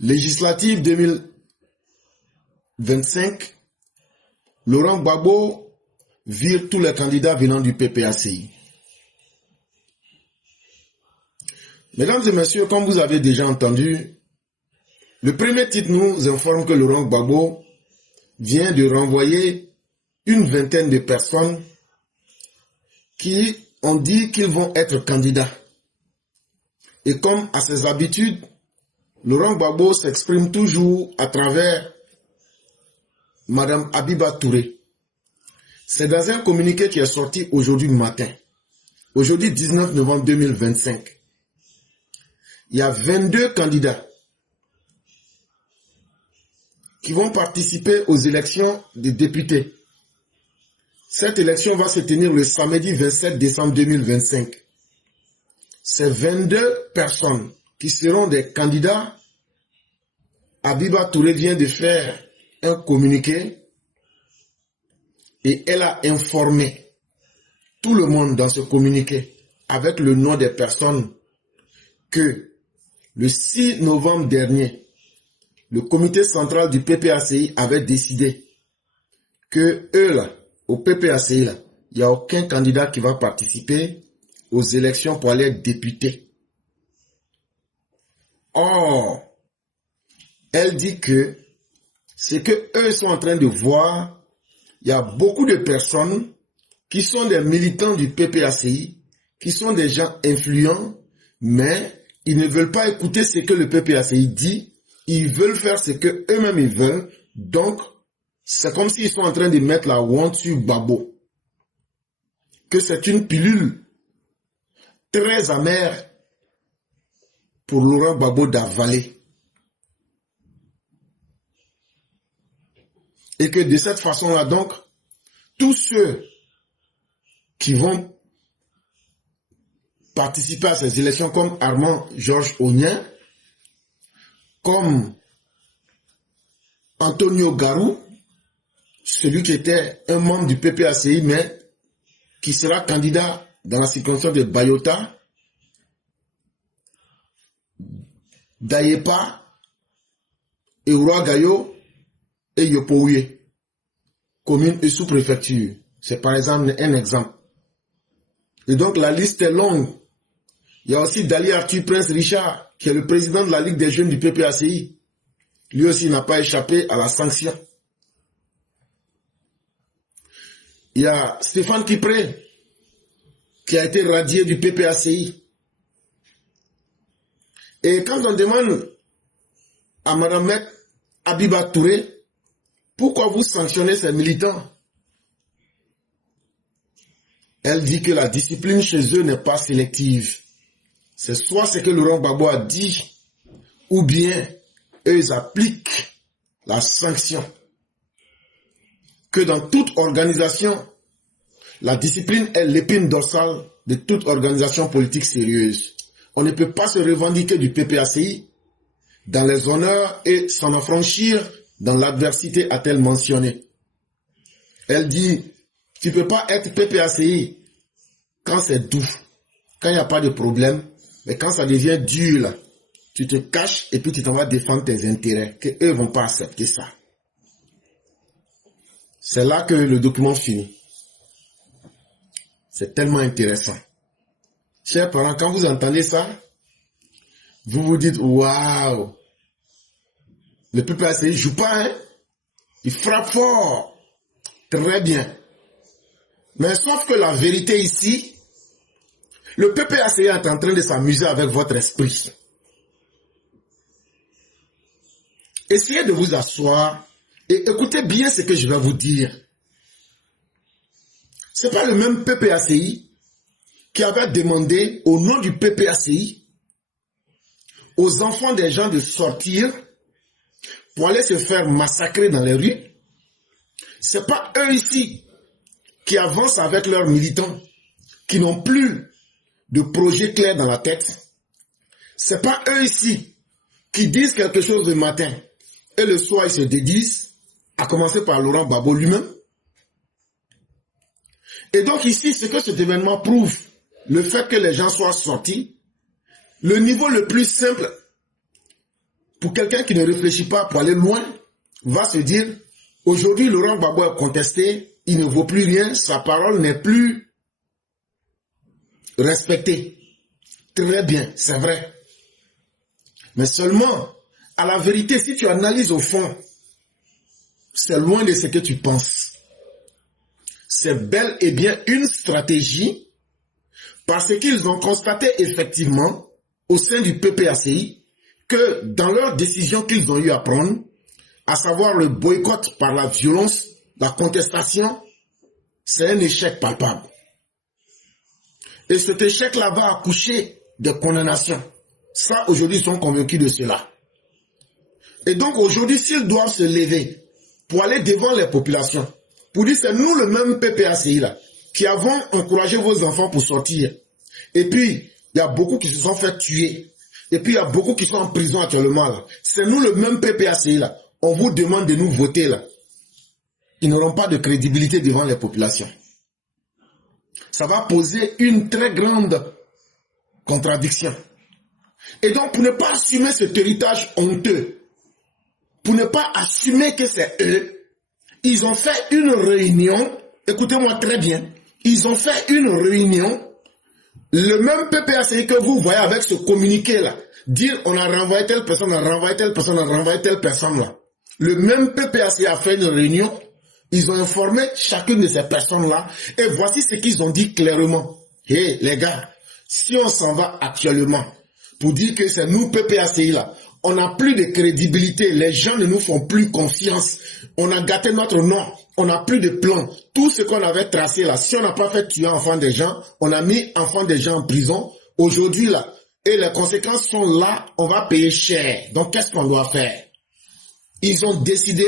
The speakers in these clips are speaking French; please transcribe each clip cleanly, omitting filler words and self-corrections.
Législative 2025, Laurent Gbagbo vire tous les candidats venant du PPACI. Mesdames et messieurs, comme vous avez déjà entendu, le premier titre nous informe que Laurent Gbagbo vient de renvoyer une vingtaine de personnes qui ont dit qu'ils vont être candidats. Et comme à ses habitudes, Laurent Gbagbo s'exprime toujours à travers Madame Habiba Touré. C'est dans un communiqué qui est sorti aujourd'hui matin, aujourd'hui 19 novembre 2025. Il y a 22 candidats qui vont participer aux élections des députés. Cette élection va se tenir le samedi 27 décembre 2025. Ces 22 personnes qui seront des candidats, Habiba Touré vient de faire un communiqué et elle a informé tout le monde dans ce communiqué avec le nom des personnes que le 6 novembre dernier, le comité central du PPACI avait décidé que eux là, au PPACI là, il n'y a aucun candidat qui va participer aux élections pour aller être député. Or, elle dit que ce que eux sont en train de voir, il y a beaucoup de personnes qui sont des militants du PPACI, qui sont des gens influents, mais ils ne veulent pas écouter ce que le PPACI dit, ils veulent faire ce que eux-mêmes ils veulent, donc c'est comme s'ils sont en train de mettre la honte sur Gbagbo. Que c'est une pilule très amère pour Laurent Gbagbo d'avaler. Et que de cette façon-là, donc, tous ceux qui vont participer à ces élections comme Armand Georges Onien, comme Antonio Garou, celui qui était un membre du PPACI, mais qui sera candidat dans la circonscription de Bayota, Dayepa, Eura Gayo et Yopouye, commune et sous-préfecture. C'est par exemple un exemple. Et donc la liste est longue. Il y a aussi Dali Arthur Prince Richard, qui est le président de la Ligue des jeunes du PPACI. Lui aussi n'a pas échappé à la sanction. Il y a Stéphane Kipré, qui a été radié du PPACI. Et quand on demande à Mme Habiba Touré, pourquoi vous sanctionnez ces militants? Elle dit que la discipline chez eux n'est pas sélective. C'est soit ce que Laurent Gbagbo a dit, ou bien eux ils appliquent la sanction. Que dans toute organisation, la discipline est l'épine dorsale de toute organisation politique sérieuse. On ne peut pas se revendiquer du PPACI dans les honneurs et s'en affranchir dans l'adversité, a-t-elle mentionné. Elle dit, tu ne peux pas être PPACI quand c'est doux, quand il n'y a pas de problème, mais quand ça devient dur, là, tu te caches et puis tu t'en vas défendre tes intérêts, qu'eux ne vont pas accepter ça. C'est là que le document finit. C'est tellement intéressant. Chers parents, quand vous entendez ça, vous vous dites, waouh, le PPACI ne joue pas, hein? Il frappe fort. Très bien. Mais sauf que la vérité ici, le PPACI est en train de s'amuser avec votre esprit. Essayez de vous asseoir et écoutez bien ce que je vais vous dire. Ce n'est pas le même PPACI qui avait demandé au nom du PPACI aux enfants des gens de sortir pour aller se faire massacrer dans les rues. Ce n'est pas eux ici qui avancent avec leurs militants, qui n'ont plus de projet clair dans la tête. Ce n'est pas eux ici qui disent quelque chose le matin et le soir ils se dédisent, à commencer par Laurent Gbagbo lui-même. Et donc ici, ce que cet événement prouve, le fait que les gens soient sortis, le niveau le plus simple pour quelqu'un qui ne réfléchit pas pour aller loin, va se dire, aujourd'hui, Laurent Gbagbo est contesté, il ne vaut plus rien, sa parole n'est plus respectée. Très bien, c'est vrai. Mais seulement, à la vérité, si tu analyses au fond, c'est loin de ce que tu penses. C'est bel et bien une stratégie parce qu'ils ont constaté effectivement au sein du PPACI que dans leurs décisions qu'ils ont eu à prendre, à savoir le boycott par la violence, la contestation, c'est un échec palpable. Et cet échec-là va accoucher de condamnations. Ça, aujourd'hui, ils sont convaincus de cela. Et donc, aujourd'hui, s'ils doivent se lever pour aller devant les populations, pour dire c'est nous le même PPACI là, qui avons encouragé vos enfants pour sortir. Et puis, il y a beaucoup qui se sont fait tuer. Et puis, il y a beaucoup qui sont en prison actuellement là. C'est nous le même PPACI là. On vous demande de nous voter là. Ils n'auront pas de crédibilité devant les populations. Ça va poser une très grande contradiction. Et donc, pour ne pas assumer cet héritage honteux, pour ne pas assumer que c'est eux, ils ont fait une réunion, écoutez-moi très bien, ils ont fait une réunion, le même PPACI que vous voyez avec ce communiqué-là, dire on a renvoyé telle personne, on a renvoyé telle personne, on a renvoyé telle personne-là. Le même PPACI a fait une réunion, ils ont informé chacune de ces personnes-là, et voici ce qu'ils ont dit clairement. Hé, les gars, si on s'en va actuellement pour dire que c'est nous PPACI là, on n'a plus de crédibilité, les gens ne nous font plus confiance, on a gâté notre nom, on n'a plus de plan. Tout ce qu'on avait tracé là, si on n'a pas fait tuer enfants des gens, on a mis enfants des gens en prison, aujourd'hui là, et les conséquences sont là, on va payer cher. Donc qu'est-ce qu'on doit faire? Ils ont décidé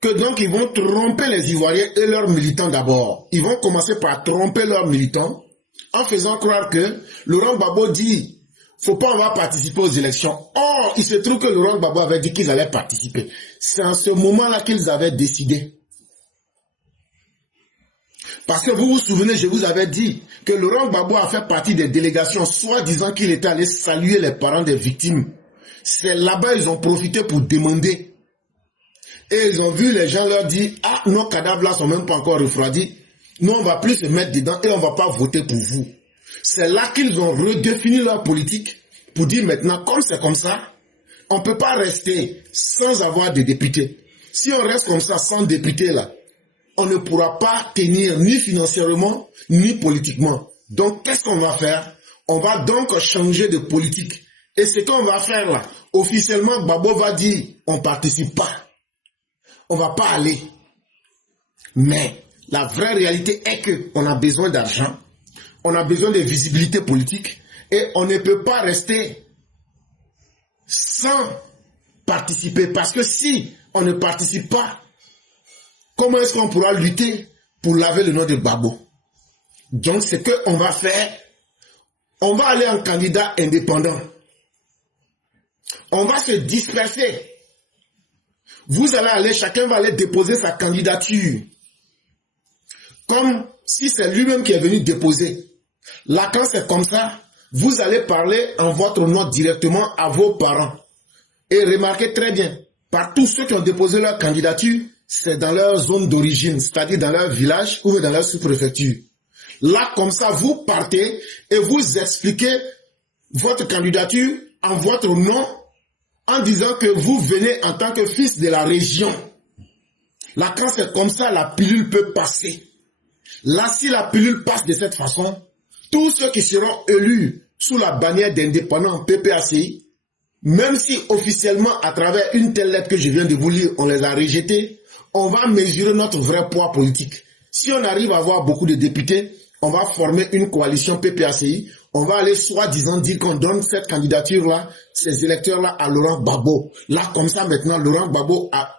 que donc ils vont tromper les Ivoiriens et leurs militants d'abord. Ils vont commencer par tromper leurs militants en faisant croire que Laurent Gbagbo dit faut pas on va participer aux élections. Or, il se trouve que Laurent Gbagbo avait dit qu'ils allaient participer. C'est en ce moment-là qu'ils avaient décidé. Parce que vous vous souvenez, je vous avais dit que Laurent Gbagbo a fait partie des délégations, soit disant qu'il était allé saluer les parents des victimes. C'est là-bas ils ont profité pour demander. Et ils ont vu les gens leur dire, ah, nos cadavres là sont même pas encore refroidis. Nous, on va plus se mettre dedans et on va pas voter pour vous. C'est là qu'ils ont redéfini leur politique pour dire maintenant, comme c'est comme ça, on ne peut pas rester sans avoir de députés. Si on reste comme ça sans députés là, on ne pourra pas tenir ni financièrement ni politiquement. Donc qu'est-ce qu'on va faire? On va donc changer de politique. Et ce qu'on va faire là, officiellement, Gbagbo va dire, on ne participe pas. On ne va pas aller. Mais la vraie réalité est qu'on a besoin d'argent. On a besoin de visibilité politique et on ne peut pas rester sans participer. Parce que si on ne participe pas, comment est-ce qu'on pourra lutter pour laver le nom de Gbagbo? Donc, ce qu'on va faire, on va aller en candidat indépendant. On va se disperser. Vous allez aller, chacun va aller déposer sa candidature. Comme si c'est lui-même qui est venu déposer. Là, quand c'est comme ça, vous allez parler en votre nom directement à vos parents. Et remarquez très bien, par tous ceux qui ont déposé leur candidature, c'est dans leur zone d'origine, c'est-à-dire dans leur village ou dans leur sous-préfecture. Là, comme ça, vous partez et vous expliquez votre candidature en votre nom en disant que vous venez en tant que fils de la région. Là, quand c'est comme ça, la pilule peut passer. Là, si la pilule passe de cette façon, tous ceux qui seront élus sous la bannière d'indépendants PPACI, même si officiellement, à travers une telle lettre que je viens de vous lire, on les a rejetés, on va mesurer notre vrai poids politique. Si on arrive à avoir beaucoup de députés, on va former une coalition PPACI, on va aller soi-disant dire qu'on donne cette candidature-là, ces électeurs-là à Laurent Gbagbo. Là, comme ça, maintenant, Laurent Gbagbo a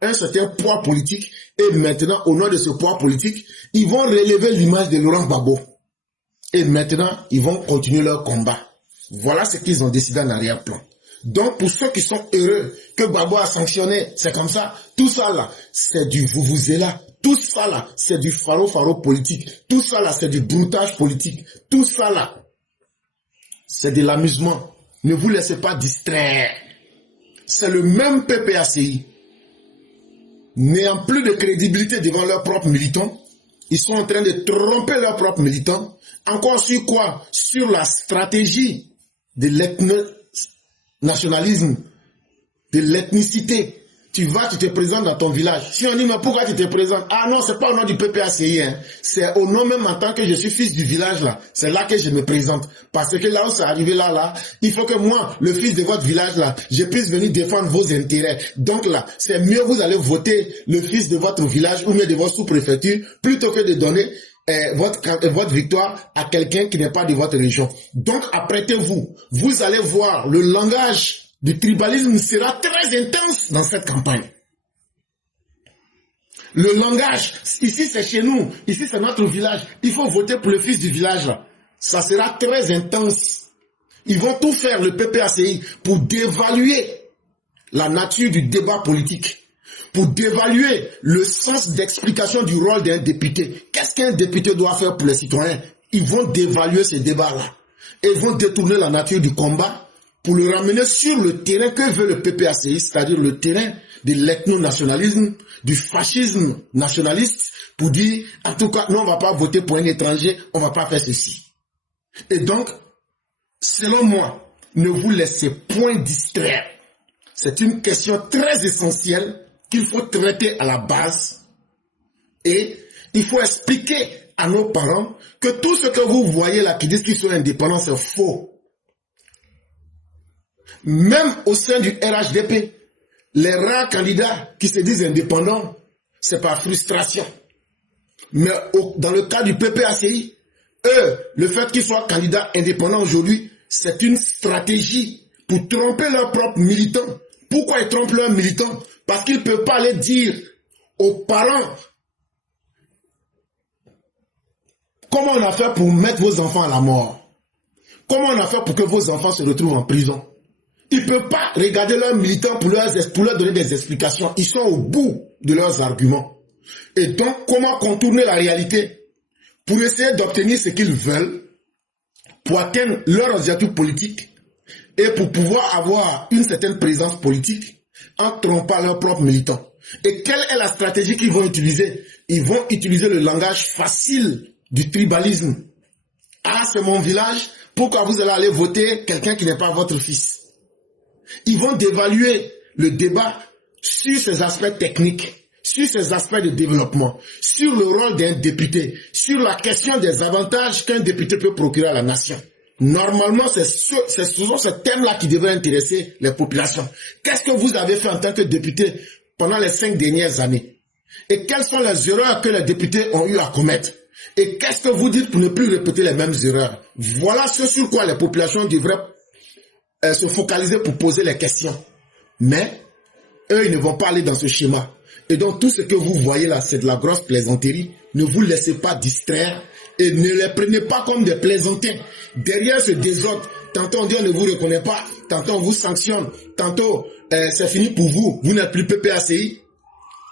un certain poids politique et maintenant, au nom de ce poids politique, ils vont relever l'image de Laurent Gbagbo. Et maintenant, ils vont continuer leur combat. Voilà ce qu'ils ont décidé en arrière-plan. Donc, pour ceux qui sont heureux que Gbagbo a sanctionné, c'est comme ça, tout ça là, c'est du vuvuzela. Tout ça là, c'est du faro politique. Tout ça là, c'est du broutage politique. Tout ça là, c'est de l'amusement. Ne vous laissez pas distraire. c'est le même PPACI, n'ayant plus de crédibilité devant leurs propres militants, ils sont en train de tromper leurs propres militants. Encore sur quoi? Sur la stratégie de l'ethno-nationalisme, de l'ethnicité. Tu vas, tu te présentes dans ton village. Si on dit, mais pourquoi tu te présentes? Ah non, c'est pas au nom du PPACI, hein. C'est au nom même en tant que je suis fils du village, là. C'est là que je me présente. Parce que là où c'est arrivé, là, il faut que moi, le fils de votre village, là, je puisse venir défendre vos intérêts. Donc là, c'est mieux vous allez voter le fils de votre village ou bien de votre sous-préfecture, plutôt que de donner votre victoire à quelqu'un qui n'est pas de votre région. Donc, apprêtez-vous. Vous allez voir le langage du tribalisme sera très intense dans cette campagne. Le langage, ici c'est chez nous, ici c'est notre village, il faut voter pour le fils du village là. Ça sera très intense. Ils vont tout faire, le PPACI, pour dévaluer la nature du débat politique, pour dévaluer le sens d'explication du rôle d'un député. Qu'est-ce qu'un député doit faire pour les citoyens? Ils vont dévaluer ces débats-là. Et ils vont détourner la nature du combat pour le ramener sur le terrain que veut le PPACI, c'est-à-dire le terrain de l'ethno-nationalisme, du fascisme nationaliste, pour dire, en tout cas, non, on ne va pas voter pour un étranger, on ne va pas faire ceci. Et donc, selon moi, ne vous laissez point distraire. C'est une question très essentielle qu'il faut traiter à la base. Et il faut expliquer à nos parents que tout ce que vous voyez là qui disent qu'ils sont indépendants, c'est faux. Même au sein du RHDP, les rares candidats qui se disent indépendants, c'est par frustration. Mais dans le cas du PPACI, eux, le fait qu'ils soient candidats indépendants aujourd'hui, c'est une stratégie pour tromper leurs propres militants. Pourquoi ils trompent leurs militants? Parce qu'ils ne peuvent pas aller dire aux parents comment on a fait pour mettre vos enfants à la mort. Comment on a fait pour que vos enfants se retrouvent en prison. Ils ne peuvent pas regarder leurs militants pour leur donner des explications. Ils sont au bout de leurs arguments. Et donc, comment contourner la réalité pour essayer d'obtenir ce qu'ils veulent, pour atteindre leurs objectifs politiques et pour pouvoir avoir une certaine présence politique en trompant leurs propres militants. Et quelle est la stratégie qu'ils vont utiliser? Ils vont utiliser le langage facile du tribalisme. Ah, c'est mon village, pourquoi vous allez aller voter quelqu'un qui n'est pas votre fils? Ils vont dévaluer le débat sur ces aspects techniques, sur ces aspects de développement, sur le rôle d'un député, sur la question des avantages qu'un député peut procurer à la nation. Normalement, c'est souvent ce thème-là qui devrait intéresser les populations. Qu'est-ce que vous avez fait en tant que député pendant les 5 dernières années? Et quelles sont les erreurs que les députés ont eu à commettre? Et qu'est-ce que vous dites pour ne plus répéter les mêmes erreurs? Voilà ce sur quoi les populations devraient se focaliser pour poser les questions. Mais eux, ils ne vont pas aller dans ce schéma. Et donc, tout ce que vous voyez là, c'est de la grosse plaisanterie. Ne vous laissez pas distraire et ne les prenez pas comme des plaisantins. Derrière ce désordre, tantôt on dit on ne vous reconnaît pas, tantôt on vous sanctionne, tantôt c'est fini pour vous, vous n'êtes plus PPACI.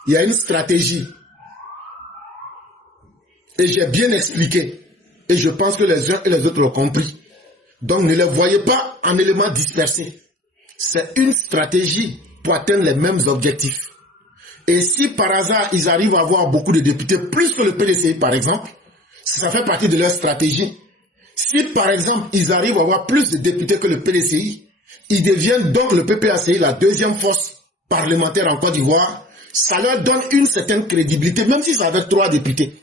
Il y a une stratégie. Et j'ai bien expliqué. Et je pense que les uns et les autres l'ont compris. Donc ne les voyez pas en éléments dispersés. C'est une stratégie pour atteindre les mêmes objectifs. Et si par hasard ils arrivent à avoir beaucoup de députés, plus que le PDCI par exemple, ça fait partie de leur stratégie. Si par exemple ils arrivent à avoir plus de députés que le PDCI, ils deviennent donc le PPACI la deuxième force parlementaire en Côte d'Ivoire. Ça leur donne une certaine crédibilité, même si c'est avec 3 députés.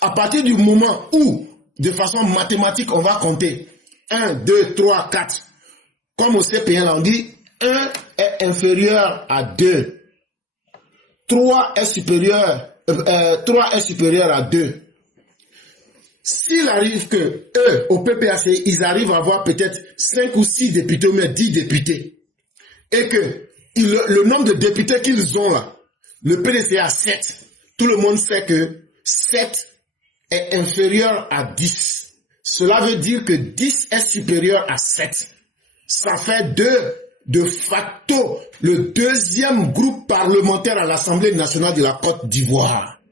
À partir du moment où, de façon mathématique, on va compter 1, 2, 3, 4. Comme au CP1, on dit 1 est inférieur à 2. 3 est supérieur à 2. S'il arrive que eux, au PPACI, ils arrivent à avoir peut-être 5 ou 6 députés, ou même 10 députés, et que le nombre de députés qu'ils ont là, le PDC a 7. Tout le monde sait que 7 est inférieur à 10. Cela veut dire que 10 est supérieur à 7. Ça fait de facto le deuxième groupe parlementaire à l'Assemblée nationale de la Côte d'Ivoire.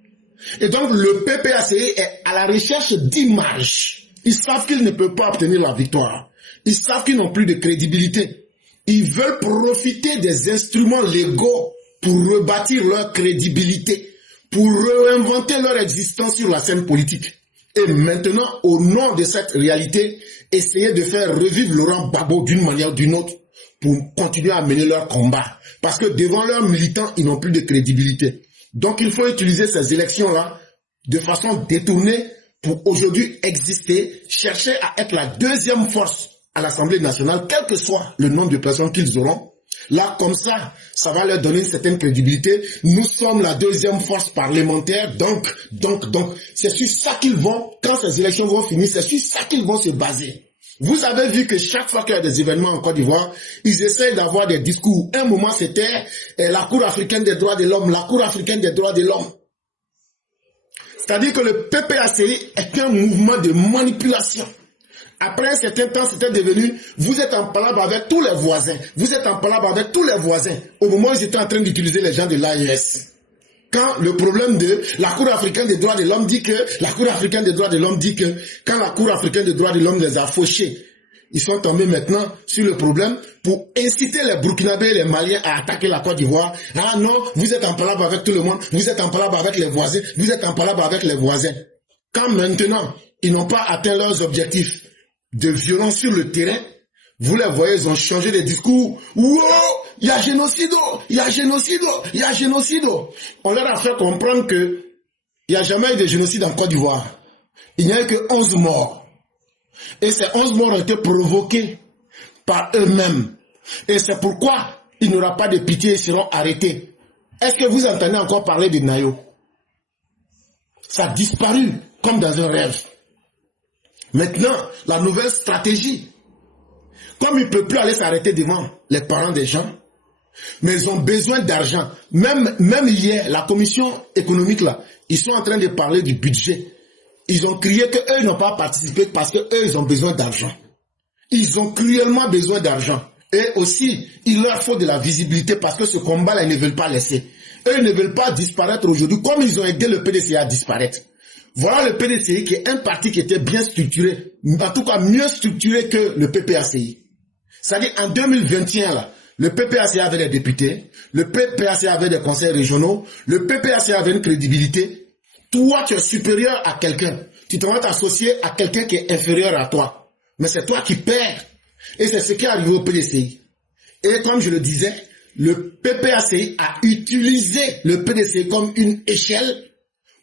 Et donc le PPACI est à la recherche d'images. Ils savent qu'ils ne peuvent pas obtenir la victoire. Ils savent qu'ils n'ont plus de crédibilité. Ils veulent profiter des instruments légaux pour rebâtir leur crédibilité, pour réinventer leur existence sur la scène politique. Et maintenant, au nom de cette réalité, essayer de faire revivre Laurent Gbagbo d'une manière ou d'une autre pour continuer à mener leur combat. Parce que devant leurs militants, ils n'ont plus de crédibilité. Donc il faut utiliser ces élections-là de façon détournée pour aujourd'hui exister, chercher à être la deuxième force à l'Assemblée nationale, quel que soit le nombre de personnes qu'ils auront. Là, comme ça va leur donner une certaine crédibilité. Nous sommes la deuxième force parlementaire, donc, c'est sur ça qu'ils vont, quand ces élections vont finir, c'est sur ça qu'ils vont se baser. Vous avez vu que chaque fois qu'il y a des événements en Côte d'Ivoire, ils essaient d'avoir des discours. Un moment, c'était la Cour africaine des droits de l'homme, la Cour africaine des droits de l'homme. C'est-à-dire que le PPACI est un mouvement de manipulation. Après un certain temps, c'était devenu, vous êtes en palabre avec tous les voisins. Vous êtes en palabre avec tous les voisins. Au moment où ils étaient en train d'utiliser les gens de l'AES. Quand le problème de la Cour africaine des droits de l'homme dit que, quand la Cour africaine des droits de l'homme les a fauchés, ils sont tombés maintenant sur le problème pour inciter les Burkinabés et les Maliens à attaquer la Côte d'Ivoire. Ah non, vous êtes en palabre avec tout le monde, vous êtes en palabre avec les voisins, vous êtes en palabre avec les voisins. Quand maintenant, ils n'ont pas atteint leurs objectifs de violence sur le terrain, vous les voyez, ils ont changé de discours. Wow, il y a génocide, il y a génocide, il y a génocide. On leur a fait comprendre que il n'y a jamais eu de génocide en Côte d'Ivoire. Il n'y a eu que 11 morts. Et ces 11 morts ont été provoqués par eux-mêmes. Et c'est pourquoi il n'y aura pas de pitié, ils seront arrêtés. Est-ce que vous entendez encore parler de Nayo? Ça a disparu comme dans un rêve. Maintenant, la nouvelle stratégie, comme il ne peut plus aller s'arrêter devant les parents des gens, mais ils ont besoin d'argent. Même hier, la commission économique, là, ils sont en train de parler du budget. Ils ont crié qu'eux, ils n'ont pas participé parce qu'eux, ils ont besoin d'argent. Ils ont cruellement besoin d'argent. Et aussi, il leur faut de la visibilité parce que ce combat-là, ils ne veulent pas laisser. Eux, ils ne veulent pas disparaître aujourd'hui comme ils ont aidé le PDC à disparaître. Voilà le PDCI qui est un parti qui était bien structuré, en tout cas mieux structuré que le PPACI. C'est-à-dire en 2021, là, le PPACI avait des députés, le PPACI avait des conseils régionaux, le PPACI avait une crédibilité. Toi, tu es supérieur à quelqu'un. Tu te vas t'associer à quelqu'un qui est inférieur à toi. Mais c'est toi qui perds. Et c'est ce qui est arrivé au PDCI. Et comme je le disais, le PPACI a utilisé le PDCI comme une échelle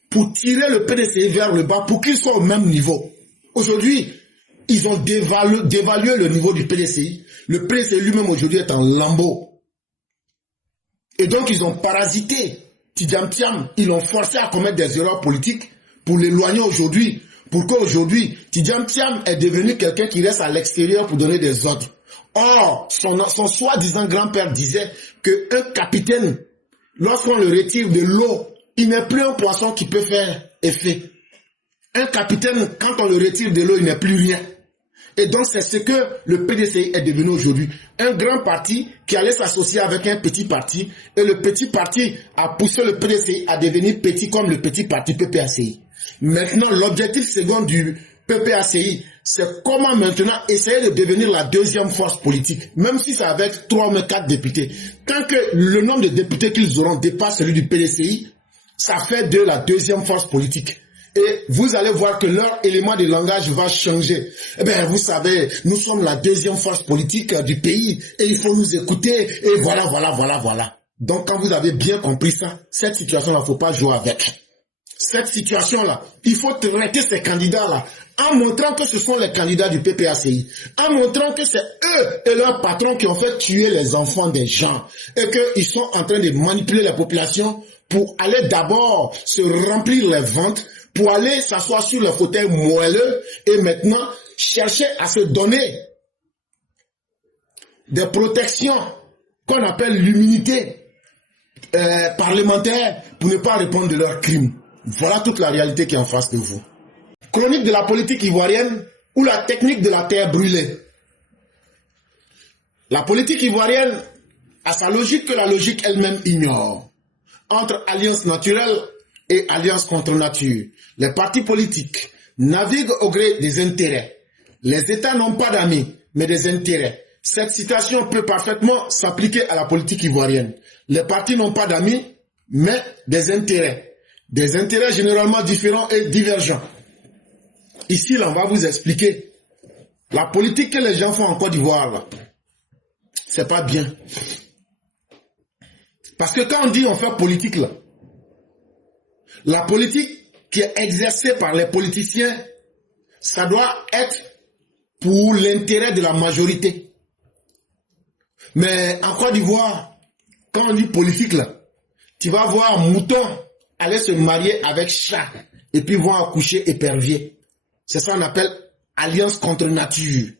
pour tirer le PDCI vers le bas, pour qu'il soit au même niveau. Aujourd'hui, ils ont dévalué le niveau du PDCI. Le PDCI lui-même aujourd'hui est en lambeau. Et donc ils ont parasité Tidjam Thiam. Ils l'ont forcé à commettre des erreurs politiques pour l'éloigner aujourd'hui. Pour qu'aujourd'hui, Tidjam Thiam est devenu quelqu'un qui reste à l'extérieur pour donner des ordres. Or, son soi-disant grand-père disait qu'un capitaine, lorsqu'on le retire de l'eau, il n'est plus un poisson qui peut faire effet. Un capitaine, quand on le retire de l'eau, il n'est plus rien. Et donc, c'est ce que le PDCI est devenu aujourd'hui. Un grand parti qui allait s'associer avec un petit parti. Et le petit parti a poussé le PDCI à devenir petit comme le petit parti PPACI. Maintenant, l'objectif second du PPACI, c'est comment maintenant essayer de devenir la deuxième force politique. Même si c'est avec 3 ou 4 députés. Tant que le nombre de députés qu'ils auront dépasse celui du PDCI, ça fait de la deuxième force politique. Et vous allez voir que leur élément de langage va changer. Eh bien, vous savez, nous sommes la deuxième force politique du pays et il faut nous écouter et voilà. Donc, quand vous avez bien compris ça, cette situation-là, il ne faut pas jouer avec. Cette situation-là, il faut traiter ces candidats-là en montrant que ce sont les candidats du PPACI, en montrant que c'est eux et leurs patrons qui ont fait tuer les enfants des gens et qu'ils sont en train de manipuler la population pour aller d'abord se remplir les ventres, pour aller s'asseoir sur le fauteuil moelleux et maintenant chercher à se donner des protections qu'on appelle l'immunité parlementaire pour ne pas répondre de leurs crimes. Voilà toute la réalité qui est en face de vous. Chronique de la politique ivoirienne ou la technique de la terre brûlée. La politique ivoirienne a sa logique que la logique elle-même ignore. Entre alliance naturelle et alliance contre nature, les partis politiques naviguent au gré des intérêts. Les États n'ont pas d'amis, mais des intérêts. Cette citation peut parfaitement s'appliquer à la politique ivoirienne. Les partis n'ont pas d'amis, mais des intérêts. Des intérêts généralement différents et divergents. Ici, là, on va vous expliquer. La politique que les gens font en Côte d'Ivoire, là, c'est pas bien. Parce que quand on dit on fait politique, là, la politique qui est exercée par les politiciens, ça doit être pour l'intérêt de la majorité. Mais en Côte d'Ivoire, quand on dit politique, là, tu vas voir mouton aller se marier avec chat et puis vont accoucher épervier. C'est ça qu'on appelle alliance contre nature.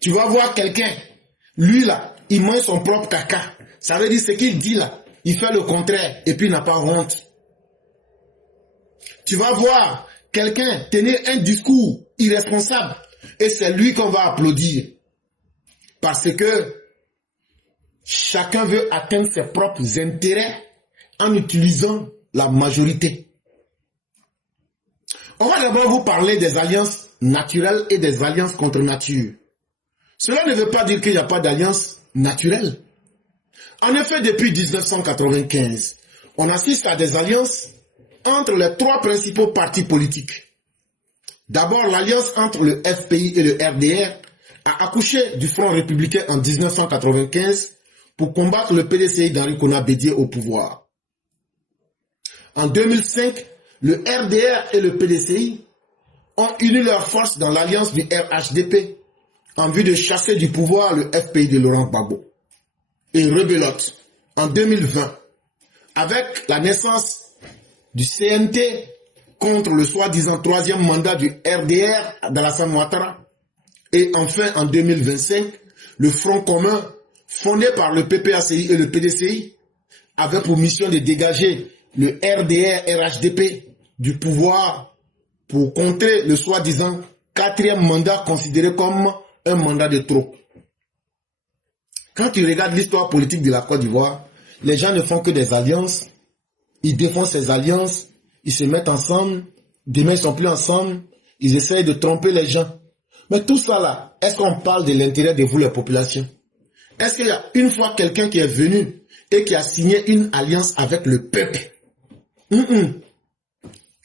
Tu vas voir quelqu'un, lui là, il mange son propre caca. Ça veut dire ce qu'il dit là, il fait le contraire et puis il n'a pas honte. Tu vas voir quelqu'un tenir un discours irresponsable et c'est lui qu'on va applaudir. Parce que chacun veut atteindre ses propres intérêts en utilisant la majorité. On va d'abord vous parler des alliances naturelles et des alliances contre nature. Cela ne veut pas dire qu'il n'y a pas d'alliance naturelle. En effet, depuis 1995, on assiste à des alliances entre les trois principaux partis politiques. D'abord, l'alliance entre le FPI et le RDR a accouché du Front républicain en 1995 pour combattre le PDCI d'Henri Konan Bédié au pouvoir. En 2005, le RDR et le PDCI ont uni leurs forces dans l'alliance du RHDP en vue de chasser du pouvoir le FPI de Laurent Gbagbo. Et rebelote en 2020 avec la naissance du CNT contre le soi-disant troisième mandat du RDR d'Alassane Ouattara. Et enfin, en 2025, le Front commun, fondé par le PPACI et le PDCI, avait pour mission de dégager le RDR-RHDP du pouvoir pour contrer le soi-disant quatrième mandat considéré comme un mandat de trop. Quand tu regardes l'histoire politique de la Côte d'Ivoire, les gens ne font que des alliances. Ils défendent ces alliances, ils se mettent ensemble, demain ils ne sont plus ensemble, ils essayent de tromper les gens. Mais tout ça là, est-ce qu'on parle de l'intérêt de vous les populations? Est-ce qu'il y a une fois quelqu'un qui est venu et qui a signé une alliance avec le peuple?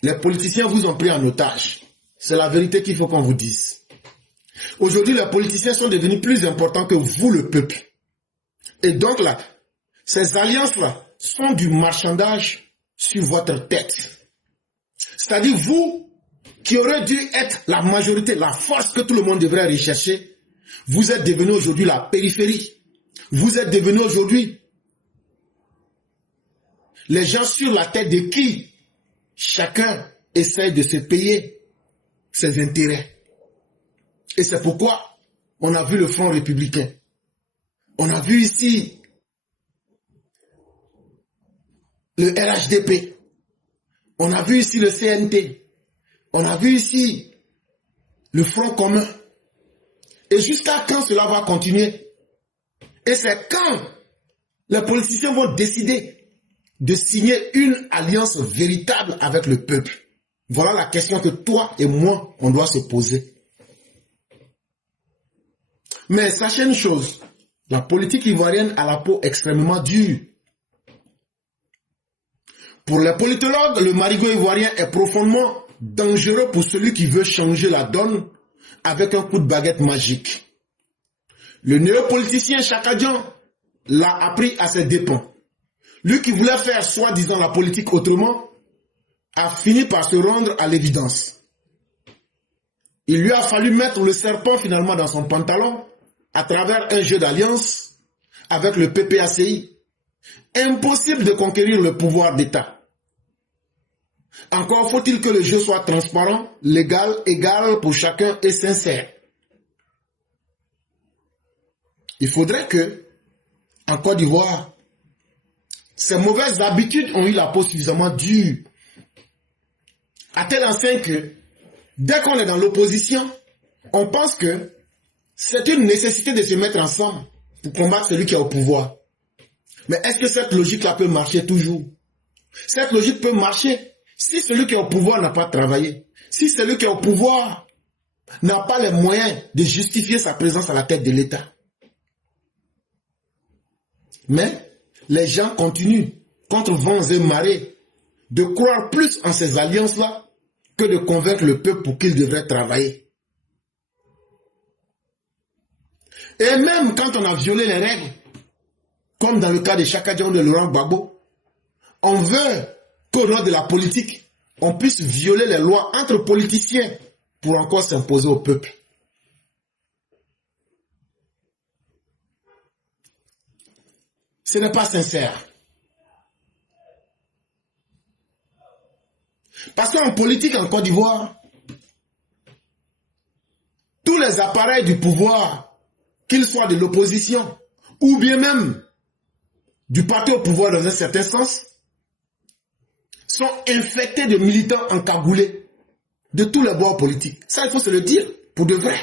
Les politiciens vous ont pris en otage. C'est la vérité qu'il faut qu'on vous dise. Aujourd'hui, les politiciens sont devenus plus importants que vous, le peuple. Et donc là, ces alliances-là sont du marchandage sur votre tête. C'est-à-dire vous, qui aurez dû être la majorité, la force que tout le monde devrait rechercher, vous êtes devenu aujourd'hui la périphérie. Vous êtes devenu aujourd'hui les gens sur la tête de qui chacun essaie de se payer ses intérêts. Et c'est pourquoi on a vu le Front républicain. On a vu ici le RHDP. On a vu ici le CNT. On a vu ici le Front commun. Et jusqu'à quand cela va continuer? Et c'est quand les politiciens vont décider de signer une alliance véritable avec le peuple. Voilà la question que toi et moi, on doit se poser. Mais sachez une chose, la politique ivoirienne a la peau extrêmement dure. Pour les politologues, le marigot ivoirien est profondément dangereux pour celui qui veut changer la donne avec un coup de baguette magique. Le néopoliticien Chakadian l'a appris à ses dépens. Lui qui voulait faire soi-disant la politique autrement, a fini par se rendre à l'évidence. Il lui a fallu mettre le serpent finalement dans son pantalon à travers un jeu d'alliance avec le PPACI. Impossible de conquérir le pouvoir d'État. Encore faut-il que le jeu soit transparent, légal, égal pour chacun et sincère. Il faudrait que, en Côte d'Ivoire, ces mauvaises habitudes ont eu la peau suffisamment dure. À tel enseigne que, dès qu'on est dans l'opposition, on pense que c'est une nécessité de se mettre ensemble pour combattre celui qui est au pouvoir. Mais est-ce que cette logique-là peut marcher toujours? Cette logique peut marcher si celui qui est au pouvoir n'a pas travaillé. Si celui qui est au pouvoir n'a pas les moyens de justifier sa présence à la tête de l'État. Mais les gens continuent, contre vents et marées, de croire plus en ces alliances-là que de convaincre le peuple pour qu'il devrait travailler. Et même quand on a violé les règles, comme dans le cas de Chaka Diaw de Laurent Gbagbo, on veut qu'au nom de la politique, on puisse violer les lois entre politiciens pour encore s'imposer au peuple. Ce n'est pas sincère. Parce qu'en politique en Côte d'Ivoire, tous les appareils du pouvoir, qu'ils soient de l'opposition ou bien même du parti au pouvoir dans un certain sens, sont infectés de militants encagoulés de tous les bords politiques. Ça, il faut se le dire pour de vrai.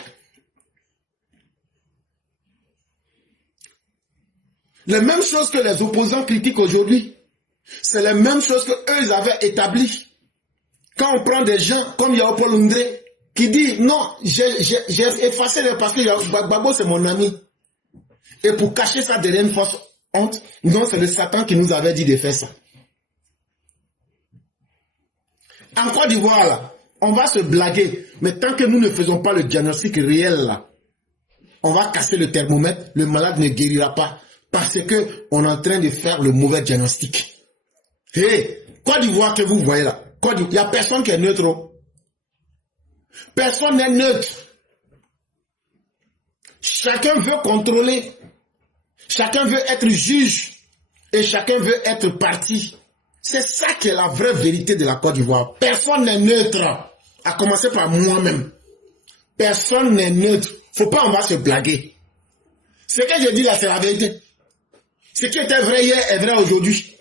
Les mêmes choses que les opposants critiquent aujourd'hui, c'est les mêmes choses qu'eux ils avaient établies. Quand on prend des gens comme Yao Paul Ndré, qui dit non, j'ai effacé parce que Gbagbo c'est mon ami. Et pour cacher ça derrière une fausse honte, non, c'est le Satan qui nous avait dit de faire ça. En Côte d'Ivoire, là, on va se blaguer, mais tant que nous ne faisons pas le diagnostic réel, là, on va casser le thermomètre, le malade ne guérira pas, parce qu'on est en train de faire le mauvais diagnostic. Hé, Côte d'Ivoire que vous voyez là, il n'y a personne qui est neutre. Personne n'est neutre. Chacun veut contrôler. Chacun veut être juge. Et chacun veut être parti. C'est ça qui est la vraie vérité de la Côte d'Ivoire. Personne n'est neutre. À commencer par moi-même. Personne n'est neutre. Faut pas, on va se blaguer. Ce que je dis là, c'est la vérité. Ce qui était vrai hier est vrai aujourd'hui.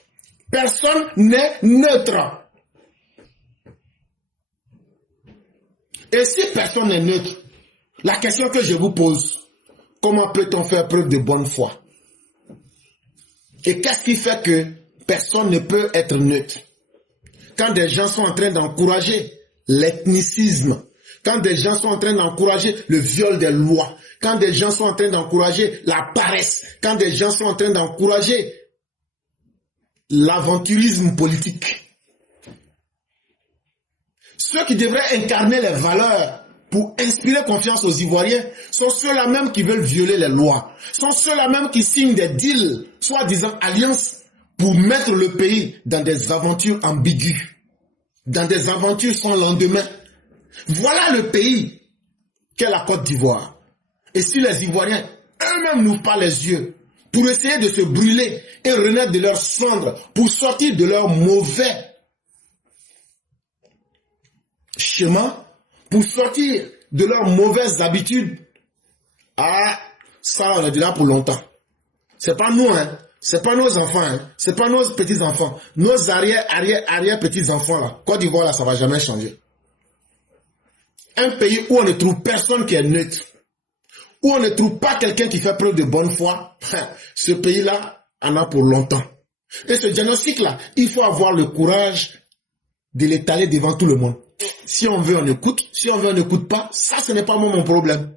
Personne n'est neutre. Et si personne n'est neutre, la question que je vous pose, comment peut-on faire preuve de bonne foi? Et qu'est-ce qui fait que personne ne peut être neutre? Quand des gens sont en train d'encourager l'ethnicisme, quand des gens sont en train d'encourager le viol des lois, quand des gens sont en train d'encourager la paresse, quand des gens sont en train d'encourager l'aventurisme politique, ceux qui devraient incarner les valeurs pour inspirer confiance aux Ivoiriens sont ceux-là même qui veulent violer les lois, sont ceux-là même qui signent des deals, soi-disant alliances, pour mettre le pays dans des aventures ambiguës, dans des aventures sans lendemain. Voilà le pays qu'est la Côte d'Ivoire. Et si les Ivoiriens eux-mêmes n'ouvrent pas les yeux pour essayer de se brûler et renaître de leurs cendres, pour sortir de leur mauvais chemin, pour sortir de leurs mauvaises habitudes, ah, ça on est là pour longtemps. C'est pas nous, hein. C'est pas nos enfants, hein. C'est pas nos petits-enfants. Nos arrière petits-enfants, là. Côte d'Ivoire, là, ça va jamais changer. Un pays où on ne trouve personne qui est neutre, où on ne trouve pas quelqu'un qui fait preuve de bonne foi, ce pays-là en a pour longtemps. Et ce diagnostic-là, il faut avoir le courage de l'étaler devant tout le monde. Si on veut, on écoute. Si on veut, on n'écoute pas. Ça, ce n'est pas mon problème.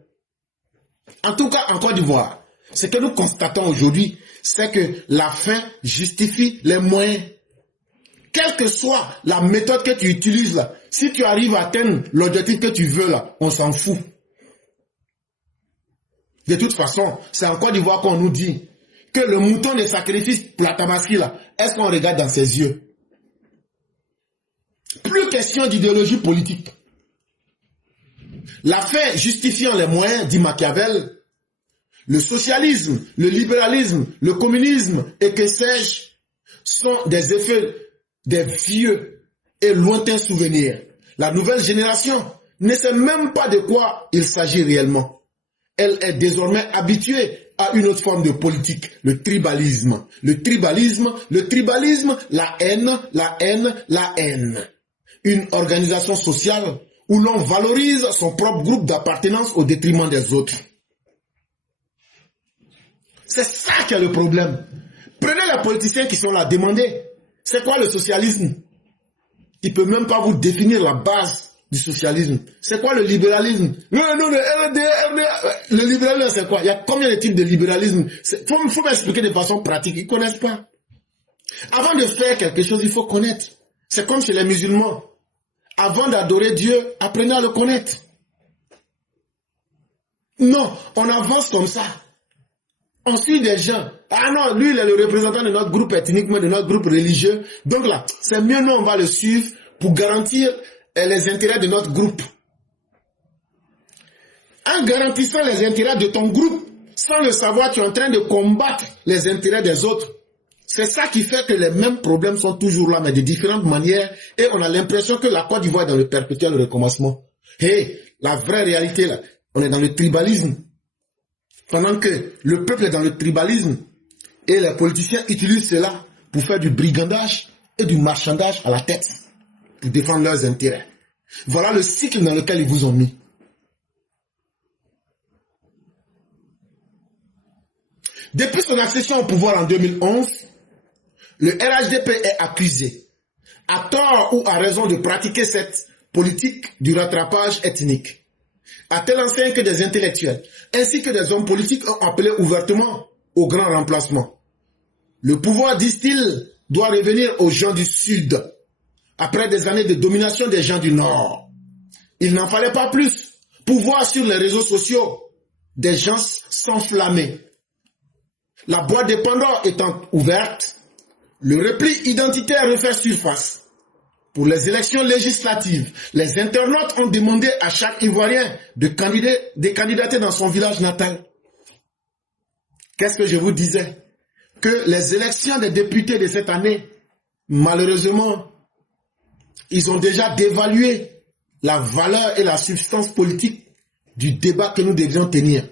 En tout cas, en Côte d'Ivoire, ce que nous constatons aujourd'hui, c'est que la fin justifie les moyens. Quelle que soit la méthode que tu utilises là, si tu arrives à atteindre l'objectif que tu veux là, on s'en fout. De toute façon, c'est en Côte d'Ivoire qu'on nous dit que le mouton de sacrifice pour la tabaski là, est-ce qu'on regarde dans ses yeux? Plus question d'idéologie politique. La fin justifiant les moyens, dit Machiavel, le socialisme, le libéralisme, le communisme et que sais-je sont des effets des vieux et lointains souvenirs. La nouvelle génération ne sait même pas de quoi il s'agit réellement. Elle est désormais habituée à une autre forme de politique, le tribalisme. Le tribalisme, la haine, la haine, la haine. Une organisation sociale où l'on valorise son propre groupe d'appartenance au détriment des autres. C'est ça qui est le problème. Prenez les politiciens qui sont là, demandez, c'est quoi le socialisme? Il ne peut même pas vous définir la base du socialisme. C'est quoi le libéralisme? Non, le libéralisme, c'est quoi? Il y a combien de types de libéralisme? Il faut m'expliquer de façon pratique. Ils ne connaissent pas. Avant de faire quelque chose, il faut connaître. C'est comme chez les musulmans. Avant d'adorer Dieu, apprenez à le connaître. Non, on avance comme ça. On suit des gens. Ah non, lui, il est le représentant de notre groupe ethnique, de notre groupe religieux. Donc là, c'est mieux, nous, on va le suivre pour garantir les intérêts de notre groupe. En garantissant les intérêts de ton groupe, sans le savoir, tu es en train de combattre les intérêts des autres. C'est ça qui fait que les mêmes problèmes sont toujours là, mais de différentes manières, et on a l'impression que la Côte d'Ivoire est dans le perpétuel recommencement. Et la vraie réalité, là, on est dans le tribalisme. Pendant que le peuple est dans le tribalisme, et les politiciens utilisent cela pour faire du brigandage et du marchandage à la tête, pour défendre leurs intérêts. Voilà le cycle dans lequel ils vous ont mis. Depuis son accession au pouvoir en 2011, le RHDP est accusé, à tort ou à raison, de pratiquer cette politique du rattrapage ethnique, à tel enseigne que des intellectuels, ainsi que des hommes politiques ont appelé ouvertement au grand remplacement. Le pouvoir, disent-ils, doit revenir aux gens du Sud, après des années de domination des gens du Nord. Il n'en fallait pas plus pour voir sur les réseaux sociaux des gens s'enflammer. La boîte de Pandore étant ouverte, le repli identitaire refait surface. Pour les élections législatives, les internautes ont demandé à chaque Ivoirien de candidater dans son village natal. Qu'est-ce que je vous disais? Que les élections des députés de cette année, malheureusement, ils ont déjà dévalué la valeur et la substance politique du débat que nous devions tenir.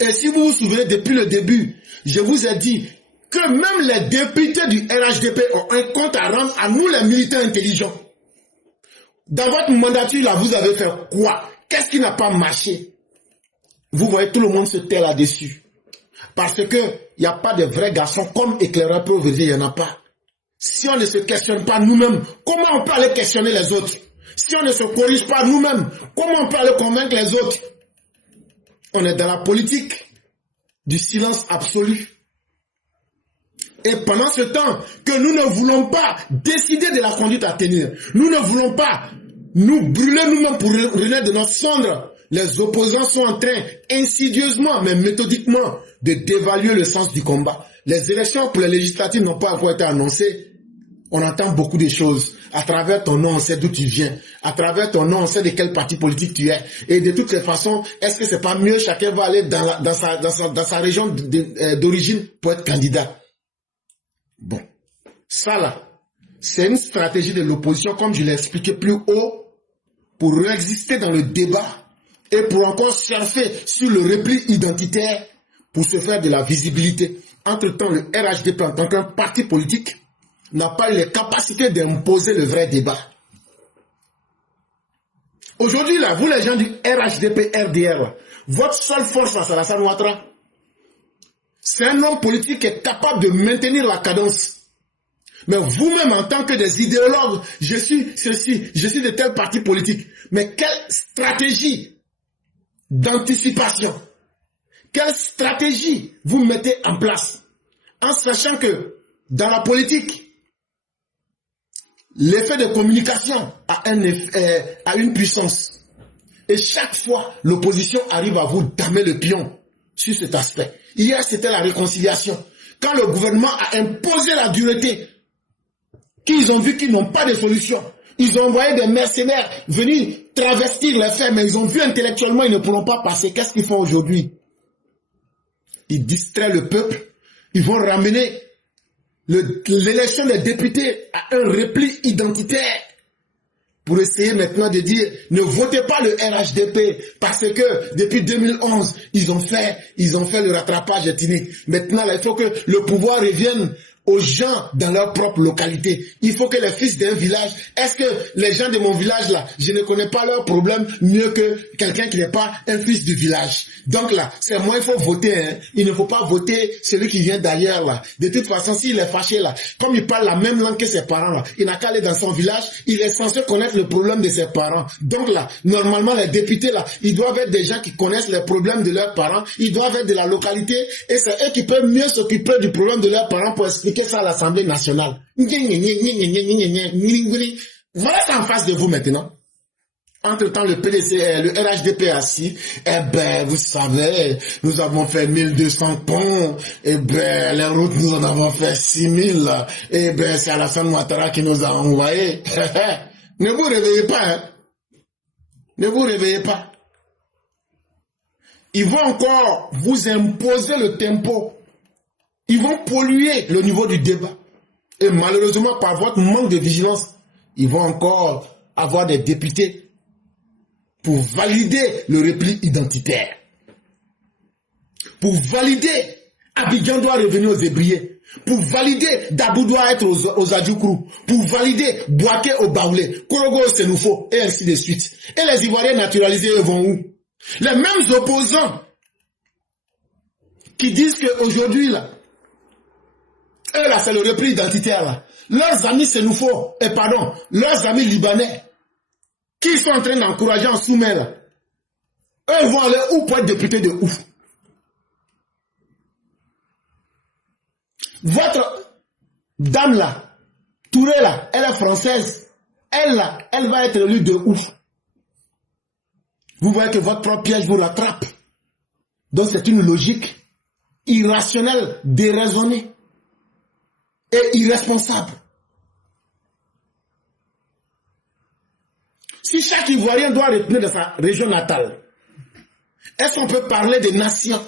Et si vous vous souvenez, depuis le début, je vous ai dit que même les députés du RHDP ont un compte à rendre à nous, les militants intelligents. Dans votre mandature, là, vous avez fait quoi? Qu'est-ce qui n'a pas marché? Vous voyez, tout le monde se tait là-dessus. Parce que il n'y a pas de vrais garçons comme éclaireurs provisés, il n'y en a pas. Si on ne se questionne pas nous-mêmes, comment on peut aller questionner les autres? Si on ne se corrige pas nous-mêmes, comment on peut aller convaincre les autres? On est dans la politique du silence absolu. Et pendant ce temps que nous ne voulons pas décider de la conduite à tenir, nous ne voulons pas nous brûler nous-mêmes pour renaître de notre cendre, les opposants sont en train, insidieusement, mais méthodiquement, de dévaluer le sens du combat. Les élections pour les législatives n'ont pas encore été annoncées. On entend beaucoup de choses. À travers ton nom, on sait d'où tu viens. À travers ton nom, on sait de quel parti politique tu es. Et de toutes les façons, est-ce que c'est pas mieux, chacun va aller dans sa région d'origine pour être candidat? Bon, ça là, c'est une stratégie de l'opposition, comme je l'ai expliqué plus haut, pour réexister dans le débat et pour encore surfer sur le repli identitaire pour se faire de la visibilité. Entre-temps, le RHDP, en tant qu'un parti politique, n'a pas eu les capacités d'imposer le vrai débat. Aujourd'hui, là, vous les gens du RHDP, RDR, votre seule force à Alassane Ouattara, c'est un homme politique qui est capable de maintenir la cadence. Mais vous-même, en tant que des idéologues, je suis ceci, je suis de tel parti politique. Mais quelle stratégie d'anticipation, quelle stratégie vous mettez en place, en sachant que dans la politique, l'effet de communication a une puissance. Et chaque fois, l'opposition arrive à vous damer le pion sur cet aspect. Hier, c'était la réconciliation. Quand le gouvernement a imposé la dureté, qu'ils ont vu qu'ils n'ont pas de solution, ils ont envoyé des mercenaires venir travestir les faits, mais ils ont vu intellectuellement, ils ne pourront pas passer. Qu'est-ce qu'ils font aujourd'hui? Ils distraient le peuple, ils vont ramener l'élection des députés à un repli identitaire pour essayer maintenant de dire ne votez pas le RHDP parce que depuis 2011 ils ont fait le rattrapage ethnique. Maintenant là, il faut que le pouvoir revienne aux gens dans leur propre localité. Il faut que les fils d'un village, est-ce que les gens de mon village là, je ne connais pas leurs problèmes mieux que quelqu'un qui n'est pas un fils du village. Donc là, c'est moi, il faut voter. Hein. Il ne faut pas voter celui qui vient d'ailleurs là. De toute façon, s'il est fâché là, comme il parle la même langue que ses parents là, il n'a qu'à aller dans son village, il est censé connaître le problème de ses parents. Donc là, normalement, les députés là, ils doivent être des gens qui connaissent les problèmes de leurs parents, ils doivent être de la localité et c'est eux qui peuvent mieux s'occuper du problème de leurs parents pour expliquer ça à l'Assemblée nationale. Voilà ça en face de vous maintenant. Entre-temps, le PDC, le RHDP assis, eh ben, vous savez, nous avons fait 1200 ponts, eh ben, les routes, nous en avons fait 6000, eh ben, c'est Alassane Ouattara qui nous a envoyé. Ne vous réveillez pas, hein. Ne vous réveillez pas. Ils vont encore vous imposer le tempo. Ils vont polluer le niveau du débat. Et malheureusement, par votre manque de vigilance, ils vont encore avoir des députés pour valider le repli identitaire. Pour valider, Abidjan doit revenir aux Ébriés. Pour valider, Dabou doit être aux Adjoukrou. Pour valider, Boaké au Baoulé, Korogo au Senoufo, et ainsi de suite. Et les Ivoiriens naturalisés, eux vont où? Les mêmes opposants qui disent qu'aujourd'hui, là, eux là, c'est le repli identitaire là. Leurs amis Senoufo, et pardon, leurs amis libanais, qui sont en train d'encourager en Soumé là, eux vont aller où pour être députés de où? Votre dame là, Touré là, elle est française. Elle là, elle va être élue de où? Vous voyez que votre propre piège vous rattrape. Donc c'est une logique irrationnelle, déraisonnée et irresponsable. Si chaque Ivoirien doit retourner de sa région natale, est-ce qu'on peut parler des nations?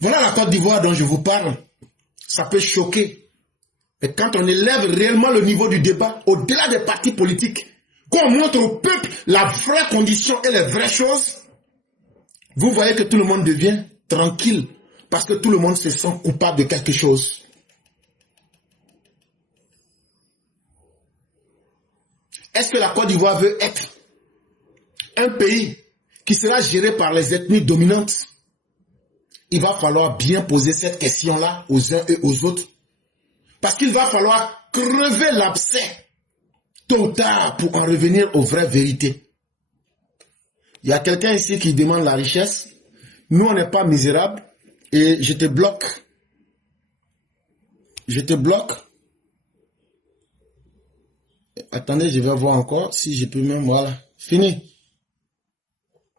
Voilà la Côte d'Ivoire dont je vous parle. Ça peut choquer. Mais quand on élève réellement le niveau du débat, au-delà des partis politiques, qu'on montre au peuple la vraie condition et les vraies choses, vous voyez que tout le monde devient tranquille parce que tout le monde se sent coupable de quelque chose. Est-ce que la Côte d'Ivoire veut être un pays qui sera géré par les ethnies dominantes? Il va falloir bien poser cette question-là aux uns et aux autres. Parce qu'il va falloir crever l'abcès tôt ou tard pour en revenir aux vraies vérités. Il y a quelqu'un ici qui demande la richesse. Nous, on n'est pas misérables. Et je te bloque. Je te bloque. Attendez, je vais voir encore si je peux même... Voilà. Fini.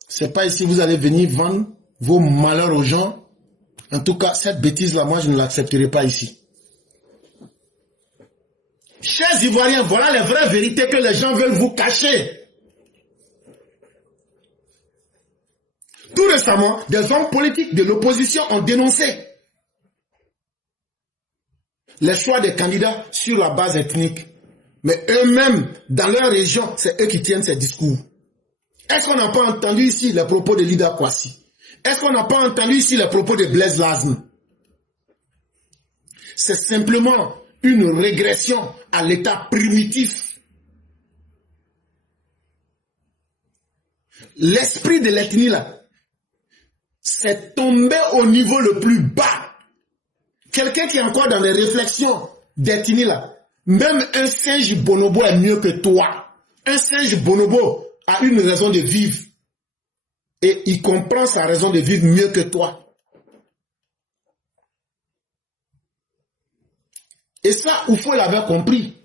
C'est pas ici vous allez venir vendre vos malheurs aux gens. En tout cas, cette bêtise-là, moi, je ne l'accepterai pas ici. Chers Ivoiriens, voilà les vraies vérités que les gens veulent vous cacher. Tout récemment, des hommes politiques de l'opposition ont dénoncé les choix des candidats sur la base ethnique. Mais eux-mêmes, dans leur région, c'est eux qui tiennent ces discours. Est-ce qu'on n'a pas entendu ici les propos de Lida Kwasi? Est-ce qu'on n'a pas entendu ici les propos de Blaise Lazme? C'est simplement une régression à l'état primitif. L'esprit de l'ethnie là, c'est tombé au niveau le plus bas. Quelqu'un qui est encore dans les réflexions d'ethnie là, même un singe bonobo est mieux que toi. Un singe bonobo a une raison de vivre. Et il comprend sa raison de vivre mieux que toi. Et ça, Oufo l'avait compris.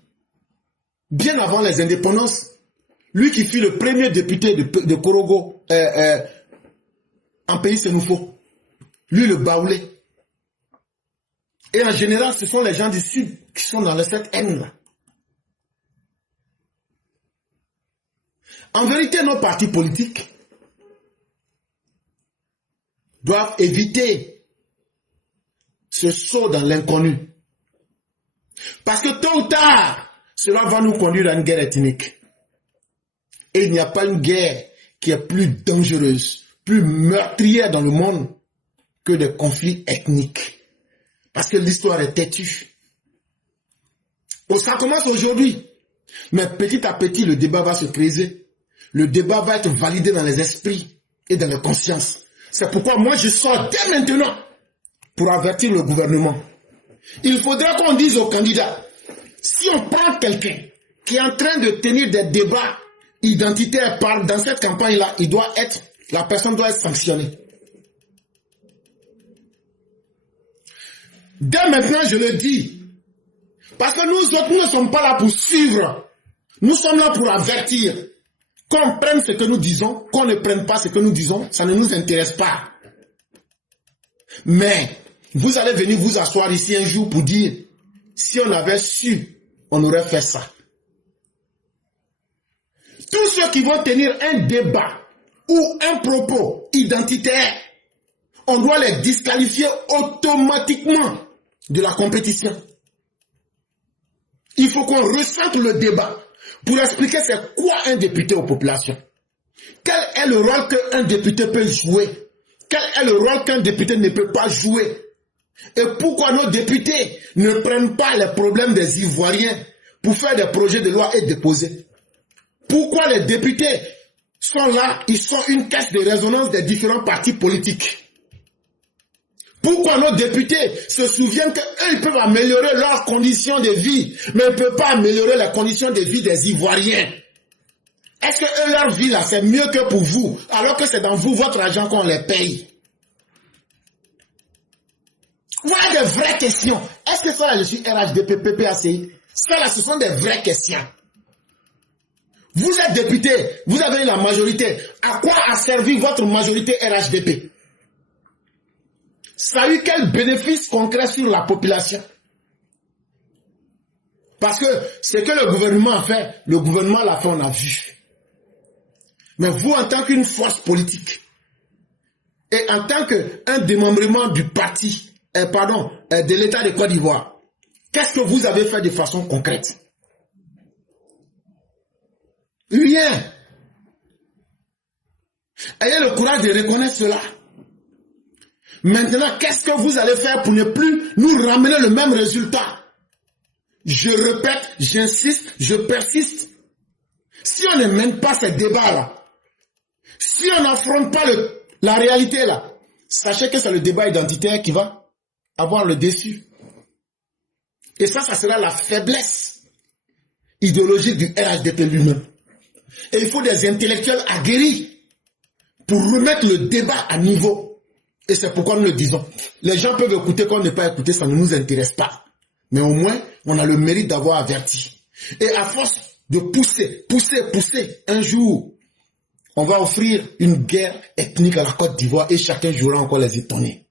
Bien avant les indépendances. Lui qui fut le premier député de Korogo en pays Senoufo. Lui le Baoulé. Et en général, ce sont les gens du Sud qui sont dans cette haine-là. En vérité, nos partis politiques doivent éviter ce saut dans l'inconnu. Parce que tôt ou tard, cela va nous conduire à une guerre ethnique. Et il n'y a pas une guerre qui est plus dangereuse, plus meurtrières dans le monde que des conflits ethniques. Parce que l'histoire est têtue. Oh, ça commence aujourd'hui. Mais petit à petit, le débat va se creuser. Le débat va être validé dans les esprits et dans les consciences. C'est pourquoi moi je sors dès maintenant pour avertir le gouvernement. Il faudra qu'on dise aux candidats, si on prend quelqu'un qui est en train de tenir des débats identitaires dans cette campagne-là, la personne doit être sanctionnée. Dès maintenant, je le dis, parce que nous autres, nous ne sommes pas là pour suivre. Nous sommes là pour avertir. Qu'on prenne ce que nous disons, qu'on ne prenne pas ce que nous disons, ça ne nous intéresse pas. Mais, vous allez venir vous asseoir ici un jour pour dire, si on avait su, on aurait fait ça. Tous ceux qui vont tenir un débat ou un propos identitaire, on doit les disqualifier automatiquement de la compétition. Il faut qu'on ressente le débat pour expliquer c'est quoi un député aux populations. Quel est le rôle qu'un député peut jouer? Quel est le rôle qu'un député ne peut pas jouer? Et pourquoi nos députés ne prennent pas les problèmes des Ivoiriens pour faire des projets de loi et déposer? Pourquoi les députés sont là, ils sont une caisse de résonance des différents partis politiques? Pourquoi nos députés se souviennent qu'eux, ils peuvent améliorer leurs conditions de vie, mais ils ne peuvent pas améliorer les conditions de vie des Ivoiriens? Est-ce que eux, leur vie là, c'est mieux que pour vous, alors que c'est dans vous, votre argent qu'on les paye? Voilà de vraies questions. Est-ce que ça là, je suis RHDP, PPACI? Ça là, ce sont des vraies questions. Vous êtes député, vous avez eu la majorité. À quoi a servi votre majorité RHDP? Ça a eu quel bénéfice concret sur la population? Parce que ce que le gouvernement a fait, le gouvernement l'a fait, on a vu. Mais vous, en tant qu'une force politique, et en tant qu'un démembrement du parti, de l'État de Côte d'Ivoire, qu'est-ce que vous avez fait de façon concrète? Rien. Ayez le courage de reconnaître cela. Maintenant, qu'est-ce que vous allez faire pour ne plus nous ramener le même résultat? Je répète, j'insiste, je persiste. Si on ne mène pas ces débats-là, si on n'affronte pas la réalité là, sachez que c'est le débat identitaire qui va avoir le dessus. Et ça sera la faiblesse idéologique du RHDP lui-même. Et il faut des intellectuels aguerris pour remettre le débat à niveau. Et c'est pourquoi nous le disons. Les gens peuvent écouter comme ne pas écouter, ça ne nous intéresse pas. Mais au moins, on a le mérite d'avoir averti. Et à force de pousser, un jour, on va offrir une guerre ethnique à la Côte d'Ivoire et chacun jouera encore les étonner.